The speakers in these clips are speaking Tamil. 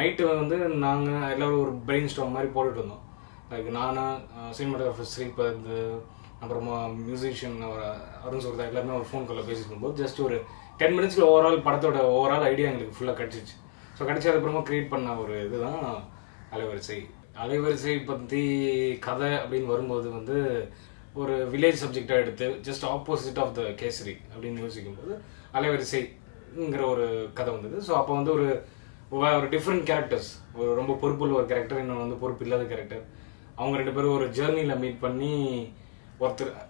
நைட்டு வந்து நாங்கள் எல்லோரும் ஒரு பிரெயின் ஸ்டார்ம் மாதிரி போட்டுட்டு இருந்தோம். லைக் நானும் சினிமாட்டோகிராஃபர் ஸ்ரீபத், அப்புறமா மியூசிஷியன் அருண் சுர்தா எல்லாருமே ஒரு ஃபோன் காலில் பேசிட்டு இருக்கும்போது ஜஸ்ட் ஒரு 10 மினிட்ஸில் படத்தோட ஓவரால் ஐடியா எங்களுக்கு ஃபுல்லாக கிடச்சிச்சு. ஸோ கிடச்சதுக்கப்புறமா க்ரியேட் பண்ண ஒரு இதுதான் அலைவரிசை. அலைவரிசை பற்றி கதை அப்படின்னு வரும்போது வந்து ஒரு வில்லேஜ் சப்ஜெக்டாக எடுத்து just opposite of the Kesari அப்படின்னு யோசிக்கும்போது அலைவரிசைங்கிற ஒரு கதை வந்தது. ஸோ அப்போ வந்து ஒரு டிஃப்ரெண்ட் கேரக்டர்ஸ், ஒரு ரொம்ப பொறுப்புள்ள ஒரு கேரக்டர், இன்னொன்று வந்து பொறுப்பு இல்லாத கேரக்டர். அவங்க 2 பேரும் ஒரு ஜேர்னியில் மீட் பண்ணி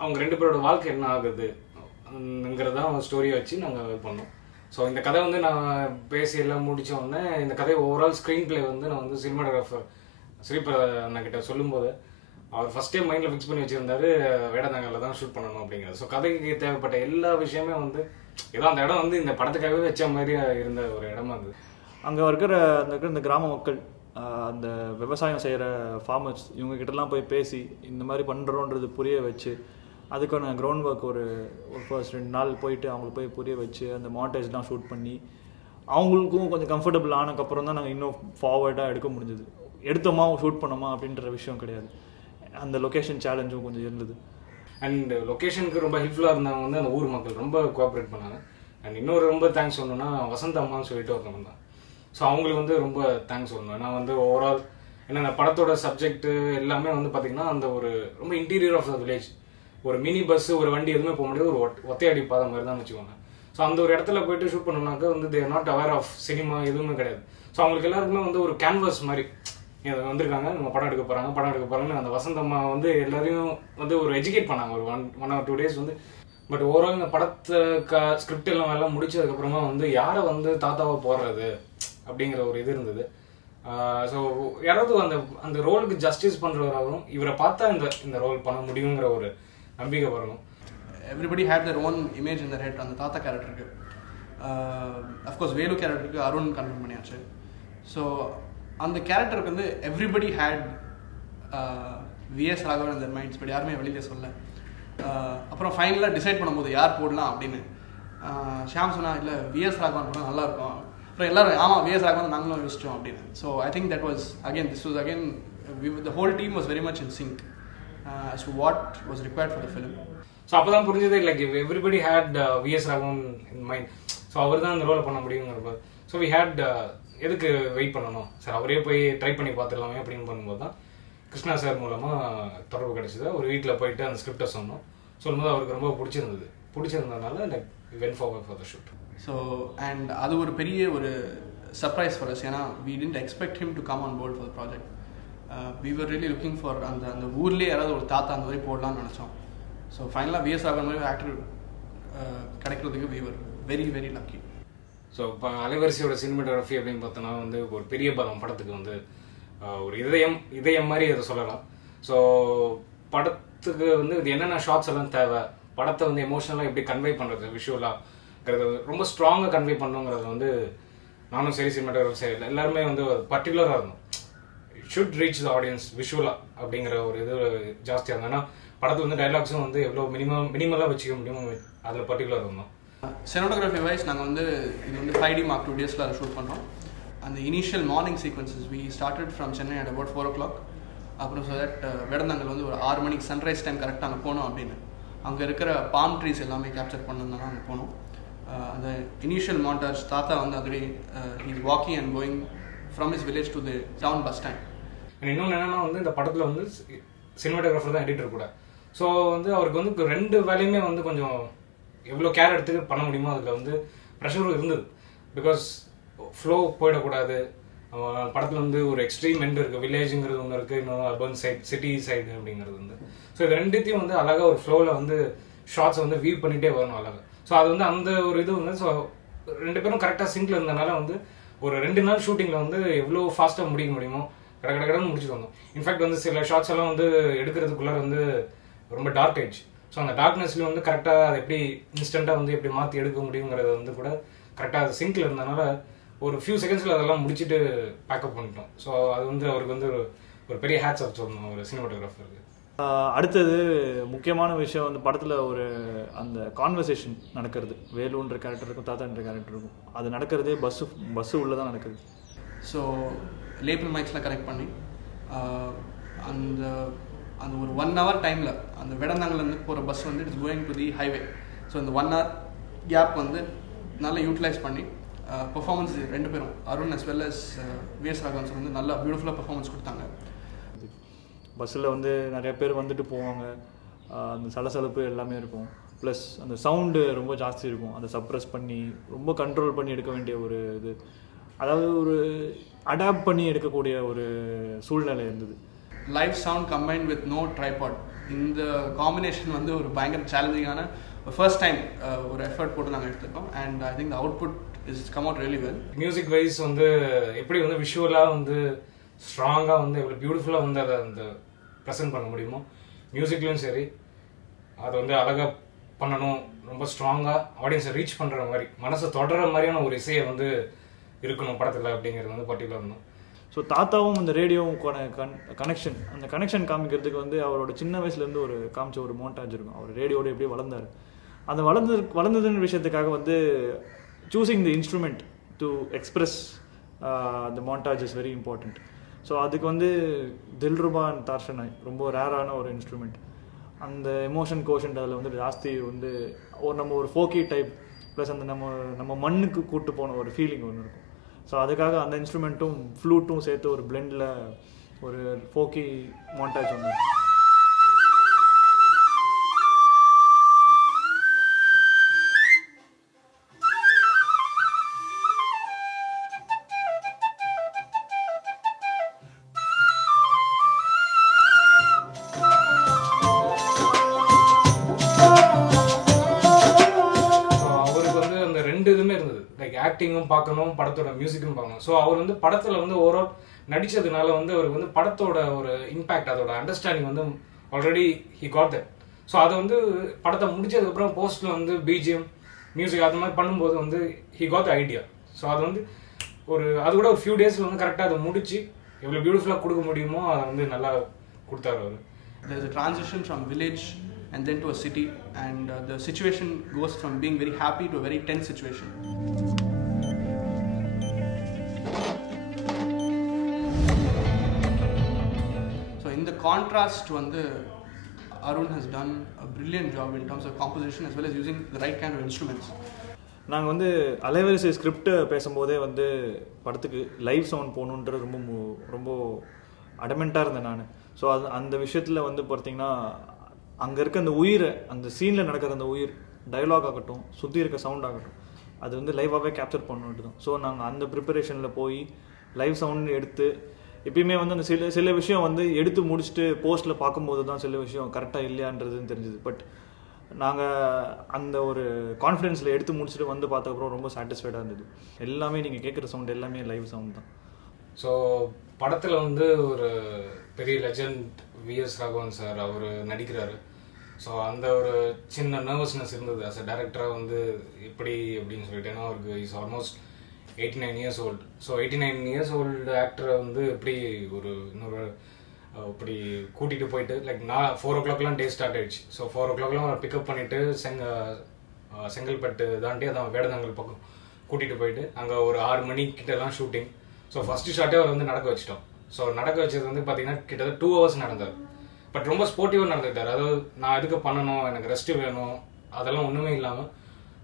அவங்க 2 பேரோட வாழ்க்கை என்ன ஆகுதுங்கிறதான் ஸ்டோரியை வச்சு நாங்கள் இது பண்ணோம். ஸோ இந்த கதை வந்து நான் பேசி எல்லாம் முடித்த உடனே இந்த கதை ஓவரால் ஸ்க்ரீன் பிளே வந்து நான் வந்து சினிமாட்டோகிராஃபர் ஸ்ரீபத் அண்ணா சொல்லும்போது அவர் ஃபஸ்ட் டைம் மைண்டில் ஃபிக்ஸ் பண்ணி வச்சுருந்தாரு, வேடந்தாங்கலில் தான் ஷூட் பண்ணணும் அப்படிங்கிறது. ஸோ கதைக்கு தேவைப்பட்ட எல்லா விஷயமே வந்து ஏதோ அந்த இடம் வந்து இந்த படத்துக்காகவே வச்ச மாதிரி இருந்த ஒரு இடமா இருந்தது. அங்கே இருக்கிற இந்த கிராம மக்கள், அந்த விவசாயம் செய்கிற ஃபார்மர்ஸ், இவங்ககிட்டலாம் போய் பேசி இந்த மாதிரி பண்ணுறோன்றது புரிய வச்சு அதுக்கான கிரவுண்ட் ஒர்க் ஒரு ஃபர்ஸ்ட் 2 நாள் போயிட்டு அவங்களுக்கு போய் புரிய வச்சு அந்த மாண்டேஜ்லாம் ஷூட் பண்ணி அவங்களுக்கும் கொஞ்சம் கம்ஃபர்டபுள் ஆனதுக்கப்புறம் தான் நாங்கள் இன்னும் ஃபார்வர்டாக எடுக்க முடிஞ்சது. எடுத்தோமா ஷூட் பண்ணோமா அப்படின்ற விஷயம் கிடையாது. அந்த லொக்கேஷன் சேலஞ்சும் கொஞ்சம் இருந்தது. அண்ட் லொக்கேஷனுக்கு ரொம்ப ஹெல்ப்ஃபுல்லாக இருந்தவங்க வந்து அந்த ஊர் மக்கள் ரொம்ப கோஆப்ரேட் பண்ணாங்க. அண்ட் இன்னொரு ரொம்ப தேங்க்ஸ் சொல்லணும்னா வசந்த் அம்மான்னு சொல்லிட்டு ஒருத்தவங்க தான். ஸோ அவங்களுக்கு வந்து ரொம்ப தேங்க்ஸ் சொல்லணும். ஏன்னா வந்து ஓவரால் ஏன்னா அந்த படத்தோட சப்ஜெக்ட்டு எல்லாமே வந்து பார்த்திங்கன்னா அந்த ஒரு ரொம்ப இன்டீரியர் ஆஃப் த வில்லேஜ், ஒரு மினி பஸ்ஸு ஒரு வண்டி எதுவுமே போக முடியாது, ஒரு ஒத்தையடி பாதை மாதிரி தான் வச்சுக்கோங்க. ஸோ அந்த ஒரு இடத்துல போய்ட்டு ஷூட் பண்ணோம்னாக்கா வந்து they're not aware of cinema எதுவுமே கிடையாது. ஸோ அவங்களுக்கு எல்லாருக்குமே வந்து ஒரு கேன்வாஸ் மாதிரி வந்திருக்காங்க, நம்ம படம் எடுக்க போகிறாங்கன்னு அந்த வசந்தம்மா வந்து எல்லாரையும் வந்து ஒரு எஜுகேட் பண்ணாங்க ஒரு 1 or 2 days வந்து. பட் ஓவரால் இந்த படத்தை ஸ்கிரிப்ட் எல்லாம் முடிச்சதுக்கப்புறமா வந்து யாரை வந்து தாத்தாவை போடுறது அப்படிங்கிற ஒரு இது இருந்தது. ஸோ யாராவது அந்த ரோலுக்கு ஜஸ்டிஸ் பண்ணுறவராகவும் இவரை பார்த்தா இந்த ரோல் பண்ண முடியுங்கிற ஒரு நம்பிக்கை வரணும். Everybody hate their own image in their head. அந்த தாத்தா கேரக்டருக்கு அஃப்கோர்ஸ் வேலு கேரக்டருக்கு அருண் கன்ஃபார்ம் பண்ணியாச்சு. ஸோ அந்த கேரக்டருக்கு வந்து everybody had V S Raghavan in their minds, but யாருமே வெளியிலே சொல்ல. அப்புறம் ஃபைனலாக டிசைட் பண்ணும்போது யார் போடலாம் அப்படின்னு ஷியாம் சொன்னா, இல்லை விஎஸ் ராகவன் போனால் நல்லாயிருக்கும். அப்புறம் எல்லாரும் ஆமாம் விஎஸ் ராகவன் நாங்களும் யோசிச்சோம் அப்படின்னு. So I think that was again the whole team was very much in sync as to what was required for the film. So அப்போ தான் புரிஞ்சது, like everybody had V S Raghavan in mind. So அவர் தான் அந்த ரோலை பண்ண முடியுங்கிறப்ப ஸோ வி ஹேட் எதுக்கு வெயிட் பண்ணணும் சார், அவரே போய் ட்ரை பண்ணி பார்த்துடலாமே அப்படின்னு பண்ணும்போது தான் கிருஷ்ணா சார் மூலமாக தொடர்பு கிடைச்சிது. ஒரு வீட்டில் போயிட்டு அந்த ஸ்கிரிப்டை சொல்லும்போது அவருக்கு ரொம்ப பிடிச்சிருந்ததுனால like when forward for the shoot. So and அது ஒரு பெரிய ஒரு சர்ப்ரைஸ் ஃபார் அஸ். ஏன்னா we didn't expect him to come on board for the project. We were really looking for அந்த ஊர்லேயே யாராவது ஒரு தாத்தா அந்த மாதிரி போடலாம்னு நினச்சோம். ஸோ ஃபைனலாக விஎஸ் ராகவன் மாதிரி ஆக்டர் கிடைக்கிறதுக்கு we were very very lucky. So இப்போ அலைவரிசையோட சினிமாட்டோகிராஃபி அப்படின்னு பார்த்தோன்னா வந்து ஒரு பெரிய படத்துக்கு வந்து ஒரு இதயம் மாதிரி அதை சொல்லலாம். ஸோ படத்துக்கு வந்து இது என்னென்ன ஷார்ட்ஸ் எல்லாம் தேவை, படத்தை வந்து எமோஷனலாக எப்படி கன்வே பண்ணுறது, விஷுவலாக ரொம்ப ஸ்ட்ராங்காக கன்வே பண்ணுங்கிறது வந்து நானும் சரி சினிமாட்டோகிராஃபி சரி எல்லாருமே வந்து பர்டிகுலராக இருந்தோம். ஷுட் ரீச் த ஆடியன்ஸ் விஷுவலாக அப்படிங்கிற ஒரு இது ஜாஸ்தியாக இருந்தது. ஏன்னா படத்தில் வந்து டைலாக்ஸும் வந்து எவ்வளோ மினிமலாக வச்சுக்க முடியுமோ அதில் பர்டிகுலர் இருந்தோம். சினிமாட்டோகிராஃபி வைஸ் நாங்கள் வந்து இது வந்து 5D Mark 2 days ஷூட் பண்ணுறோம். அந்த initial morning sequences we started from Chennai at about 4 o'clock. அப்புறம் ஸோ தட் வேடந்தாங்கல் வந்து ஒரு 6 மணிக்கு சன்ரைஸ் டைம் கரெக்டாக அங்கே போனோம் அப்படின்னு அங்கே இருக்கிற பாம் ட்ரீஸ் எல்லாமே கேப்சர் பண்ணதுனால அங்கே போனோம். அந்த இனிஷியல் மாண்டாஜ் தாத்தா வந்து அதுவே he's walking and going from his village to the town bus stand. இன்னொன்று என்னென்னா வந்து இந்த படத்தில் வந்து சினிமாட்டோகிராஃபர் தான் எடிட்டர் கூட. ஸோ வந்து அவருக்கு வந்து 2 வேலையுமே வந்து கொஞ்சம் எவ்வளோ கேர் எடுத்து பண்ண முடியுமோ அதில் வந்து ப்ரெஷரும் இருந்தது. பிகாஸ் ஃப்ளோ போயிடக்கூடாது. படத்தில் வந்து ஒரு எக்ஸ்ட்ரீம் எண்ட் இருக்குது, வில்லேஜுங்கிறது ஒன்று இருக்குது, இன்னொரு அர்பன் சைட் சிட்டி சைடு அப்படிங்கிறது வந்து. ஸோ இது 2த்தையும் வந்து அழகாக ஒரு ஃப்ளோவில் வந்து ஷார்ட்ஸ் வந்து வியூ பண்ணிகிட்டே வரணும் அழகாக. ஸோ அது வந்து அந்த ஒரு இது வந்து ஸோ 2 பேரும் கரெக்டாக சிங்கில் இருந்தனால வந்து ஒரு 2 நாள் ஷூட்டிங்கில் வந்து எவ்வளோ ஃபாஸ்ட்டாக முடிக்க முடியுமோ கடன்னு முடிச்சுட்டு வந்தோம். இன்ஃபேக்ட் வந்து சில ஷார்ட்ஸ் எல்லாம் வந்து எடுக்கிறதுக்குள்ளே வந்து ரொம்ப டார்க் ஆயிடுச்சு. ஸோ அந்த டார்க்னஸ்லேயும் வந்து கரெக்டாக அதை எப்படி இன்ஸ்டண்ட்டாக வந்து எப்படி மாற்றி எடுக்க முடியுங்கிறத வந்து கூட கரெக்டாக அது சிங்கில் இருந்தனால ஒரு ஃபியூ செகண்ட்ஸில் அதெல்லாம் முடிச்சுட்டு பேக்கப் பண்ணிட்டோம். ஸோ அது வந்து அவருக்கு வந்து ஒரு பெரிய ஹேட்ஸ் ஆஃப் சொல்லணும் ஒரு சினிமாட்டோகிராஃபருக்கு. அடுத்தது முக்கியமான விஷயம் வந்து படத்தில் ஒரு அந்த கான்வர்சேஷன் நடக்கிறது, வேலுன்ற கேரக்டருக்கும் தாத்தான்ற கேரக்டருக்கும் அது நடக்கிறதே பஸ்ஸு உள்ளே தான் நடக்குது. ஸோ லேபிள் மைக்ஸ்லாம் கனெக்ட் பண்ணி அந்த அந்த ஒரு 1 hour டைமில் அந்த வேடந்தாங்கலேருந்து போகிற பஸ் வந்து it's going to the highway. So இந்த 1 hour கேப் வந்து நல்லா யூட்டிலைஸ் பண்ணி பெர்ஃபார்மன்ஸ் 2 பேரும் Arun as well as V S Raghavan sir வந்து நல்லா பியூட்டிஃபுல்லாக பெர்ஃபார்மன்ஸ் கொடுத்தாங்க. பஸ்ஸில் வந்து நிறைய பேர் வந்துட்டு போவாங்க, அந்த சலசலப்பு எல்லாமே இருக்கும். ப்ளஸ் அந்த சவுண்டு ரொம்ப ஜாஸ்தி இருக்கும், அதை சப்ரெஸ் பண்ணி ரொம்ப கண்ட்ரோல் பண்ணி எடுக்க வேண்டிய ஒரு இது, அதாவது ஒரு அடாப்ட் பண்ணி எடுக்கக்கூடிய ஒரு சூழ்நிலை இருந்தது. Live sound combined with no tripod, இந்த காம்பினேஷன் வந்து ஒரு பயங்கர சேலஞ்சிங்கான ஃபர்ஸ்ட் டைம் ஒரு எஃபர்ட் போட்டு நாங்கள் எடுத்துருக்கோம். And I think the output is come out really well. Music wise வந்து எப்படி வந்து விஷுவலாக வந்து ஸ்ட்ராங்காக வந்து எவ்வளோ பியூட்டிஃபுல்லாக வந்து அதை அந்த ப்ரெசென்ட் பண்ண முடியுமோ, மியூசிக்லையும் சரி அதை வந்து அழகாக பண்ணணும், ரொம்ப ஸ்ட்ராங்காக ஆடியன்ஸை ரீச் பண்ணுற மாதிரி மனசை தொடர மாதிரியான ஒரு இசையை வந்து இருக்கணும் படத்தில் அப்படிங்கிறது வந்து பர்டிகுலர் இருந்தோம். ஸோ தாத்தாவும் இந்த ரேடியோவும் கனெக்ஷன், அந்த கனெக்ஷன் காமிக்கிறதுக்கு வந்து அவரோட சின்ன வயசுலேருந்து ஒரு காமிச்ச ஒரு மோண்டாஜ் இருக்கும். அவர் ரேடியோட எப்படி வளர்ந்தார், அந்த வளர்ந்ததுன்னு விஷயத்துக்காக வந்து choosing the instrument to express the montage is very important. So அதுக்கு வந்து தில்ருபா அண்ட் தார்ஷனாய் ரொம்ப ரேரான ஒரு இன்ஸ்ட்ருமெண்ட். அந்த எமோஷன் கோஷன்ட் அதில் வந்து ஜாஸ்தி வந்து நம்ம ஒரு ஃபோக்கி டைப் ப்ளஸ் அந்த நம்ம மண்ணுக்கு கூட்டு போன ஒரு ஃபீலிங் ஒன்று இருக்கும். ஸோ அதுக்காக அந்த இன்ஸ்ட்ருமெண்ட்டும் ஃப்ளூட்டும் சேர்த்து ஒரு பிளெண்டில் ஒரு ஃபோக்கி மோண்டாஜ் ஒன்று. ஆக்டிங்கும் பார்க்கணும், படத்தோட மியூசிக்கும் பார்க்கணும். ஸோ அவர் வந்து படத்தில் வந்து ஓவரால் நடித்ததுனால வந்து அவருக்கு வந்து படத்தோட ஒரு இம்பேக்ட், அதோட அண்டர்ஸ்டாண்டிங் வந்து already he got that. So அதை வந்து படத்தை முடிச்சதுக்கப்புறம் போஸ்ட்டில் வந்து பிஜிஎம் மியூசிக் அது மாதிரி பண்ணும்போது வந்து he got the idea. So அது வந்து அது கூட ஒரு ஃபியூ டேஸில் வந்து கரெக்டாக அதை முடிச்சு எவ்வளோ பியூட்டிஃபுல்லாக கொடுக்க முடியுமோ அதை வந்து நல்லா கொடுத்தாரு அவர். There is a transition from village and then to a city, and the situation goes from being very happy to a very tense situation. So in the contrast வந்து Arun has done a brilliant job in terms of composition as well as using the right kind of instruments. நாங்கள் வந்து அலைவரிசை ஸ்கிரிப்ட் பேசும்போதே வந்து படத்துக்கு லைவ் சவுண்ட் போகணுன்றது ரொம்ப அடமெண்ட்டாக இருந்தேன் நான். ஸோ அந்த விஷயத்தில் வந்து பார்த்தீங்கன்னா அங்கே இருக்க அந்த உயிரை, அந்த சீனில் நடக்கிற அந்த உயிர், டயலாக் ஆகட்டும், சுற்றி இருக்க சவுண்ட் ஆகட்டும், அது வந்து லைவாகவே கேப்சர் பண்ணிட்டு தான். ஸோ நாங்கள் அந்த ப்ரிப்பரேஷனில் போய் லைவ் சவுண்ட் எடுத்து, எப்பயுமே வந்து அந்த சில விஷயம் வந்து எடுத்து முடிச்சுட்டு போஸ்ட்டில் பார்க்கும்போது தான் சில விஷயம் கரெக்டாக இல்லையான்றதுன்னு தெரிஞ்சுது. பட் நாங்கள் அந்த ஒரு கான்ஃபிடென்ஸில் எடுத்து முடிச்சுட்டு வந்து பார்த்தப்பறம் ரொம்ப சாட்டிஸ்ஃபைடாக இருந்தது. எல்லாமே நீங்கள் கேட்குற சவுண்ட் எல்லாமே லைவ் சவுண்ட் தான். ஸோ படத்தில் வந்து ஒரு பெரிய லெஜண்ட் விஎஸ் ராகவன் சார் அவர் நடிக்கிறாரு. ஸோ அந்த ஒரு சின்ன நர்வஸ்னஸ் இருந்தது அஸ் அ டேரக்டராக வந்து எப்படி அப்படின்னு சொல்லிட்டு. ஏன்னா அவருக்கு is almost 89 years old. So 89 years old ஆக்டரை வந்து எப்படி இன்னொரு இப்படி கூட்டிகிட்டு போயிட்டு லைக் 4 o'clockலாம் டே ஸ்டார்ட் ஆகிடுச்சு. ஸோ 4 o'clockலாம் பிக்கப் பண்ணிவிட்டு செங்கல்பட்டு தாண்டி அதான் வேடந்தாங்கல் பக்கம் கூட்டிகிட்டு போயிட்டு அங்கே ஒரு 6 மணிக்கிட்டலாம் ஷூட்டிங். ஸோ ஃபஸ்ட்டு ஷார்ட்டே அவர் வந்து நடக்க வச்சிட்டோம். ஸோ நடக்க வச்சது வந்து பார்த்தீங்கன்னா கிட்டத்தட்ட 2 hours நடந்தார். பட் ரொம்ப ஸ்போர்ட்டிவாக நடந்துக்கிட்டார். அதாவது நான் எதுக்கு பண்ணணும், எனக்கு ரெஸ்ட்டு வேணும், அதெல்லாம் ஒன்றுமே இல்லாமல்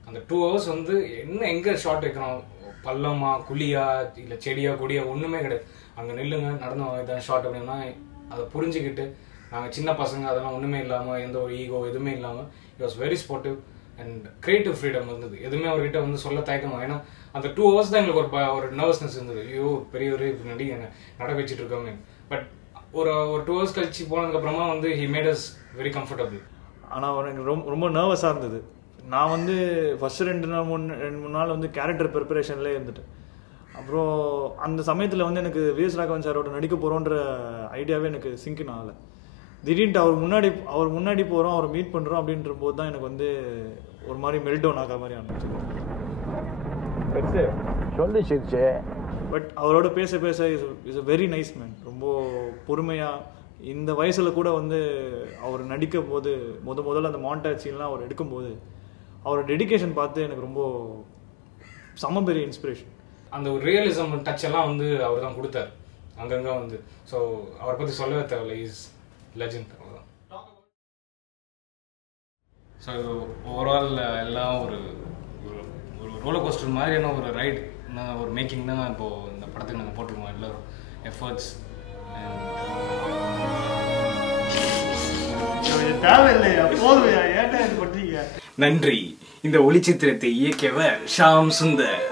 அந்த 2 hours வந்து எங்கே ஷார்ட் வைக்கணும், பள்ளமா குழியா இல்லை செடியா கொடியா ஒன்றுமே கிடையாது, அங்கே நில்லுங்க நடந்து இதான் ஷார்ட் அப்படின்னா அதை புரிஞ்சுக்கிட்டு நாங்கள் சின்ன பசங்க அதெல்லாம் ஒன்றுமே இல்லாமல் எந்த ஒரு ஈகோ எதுவுமே இல்லாமல் it was very sportive and creative freedom இருந்தது. எதுவுமே அவர்கிட்ட வந்து சொல்ல தயக்கமா. ஏன்னா அந்த 2 hours தான் எங்களுக்கு ஒரு நர்வஸ்னஸ் இருந்தது. ஐயோ பெரியவர் பின்னாடி என்னை நடக்க வச்சுட்டு இருக்கோமே. பட் ஒரு 2 hours கழிச்சு போனதுக்கப்புறமா வந்து he made us very comfortable. ஆனால் எனக்கு ரொம்ப நர்வஸாக இருந்தது. நான் வந்து ஃபஸ்ட்டு 2-3 நாள் வந்து கேரக்டர் ப்ரிப்பரேஷன்லேயே இருந்துட்டேன். அப்புறம் அந்த சமயத்தில் வந்து எனக்கு விஎஸ் ராகவன் சாரோட நடிக்க போகிறோன்ற ஐடியாவே எனக்கு சிங்கின் ஆகலை. திடீர்னு அவர் முன்னாடி போகிறோம், அவரை மீட் பண்ணுறோம் அப்படின்ற போது தான் எனக்கு வந்து ஒரு மாதிரி மெல்டவுன் ஆகிற மாதிரி ஆரம்பிச்சு. பட் அவரோட பேச is a very nice man. ரொம்ப பொறுமையாக இந்த வயசில் கூட வந்து அவர் நடிக்கும் போது முதல்ல அந்த மாண்டாஜ் சீன்லாம் அவர் எடுக்கும்போது அவரோட டெடிகேஷன் பார்த்து எனக்கு ரொம்ப பெரிய இன்ஸ்பிரேஷன். அந்த ஒரு ரியலிசம் டச் எல்லாம் வந்து அவர் தான் கொடுத்தாரு அங்கங்கே வந்து. ஸோ அவரை பற்றி சொல்லவே தேவையில்லை, இஸ் லெஜண்ட் அவ்வளோதான். ஸோ ஓவரால் எல்லாம் ஒரு ஒரு ரோலர் கோஸ்டர் மாதிரியான ஒரு ரைட் ஒரு மேக்கிங் தான் இப்போது இந்த படத்துக்கு நாங்கள் போட்டிருக்கோம். எல்லோரும் எஃபர்ட்ஸ் தேவையில்லையா போதுமையா ஏன்டா இது பண்ணுறீங்க. நன்றி. இந்த ஒளிச்சித்திரத்தை இயக்கியவர் ஷாம் சுந்தர்.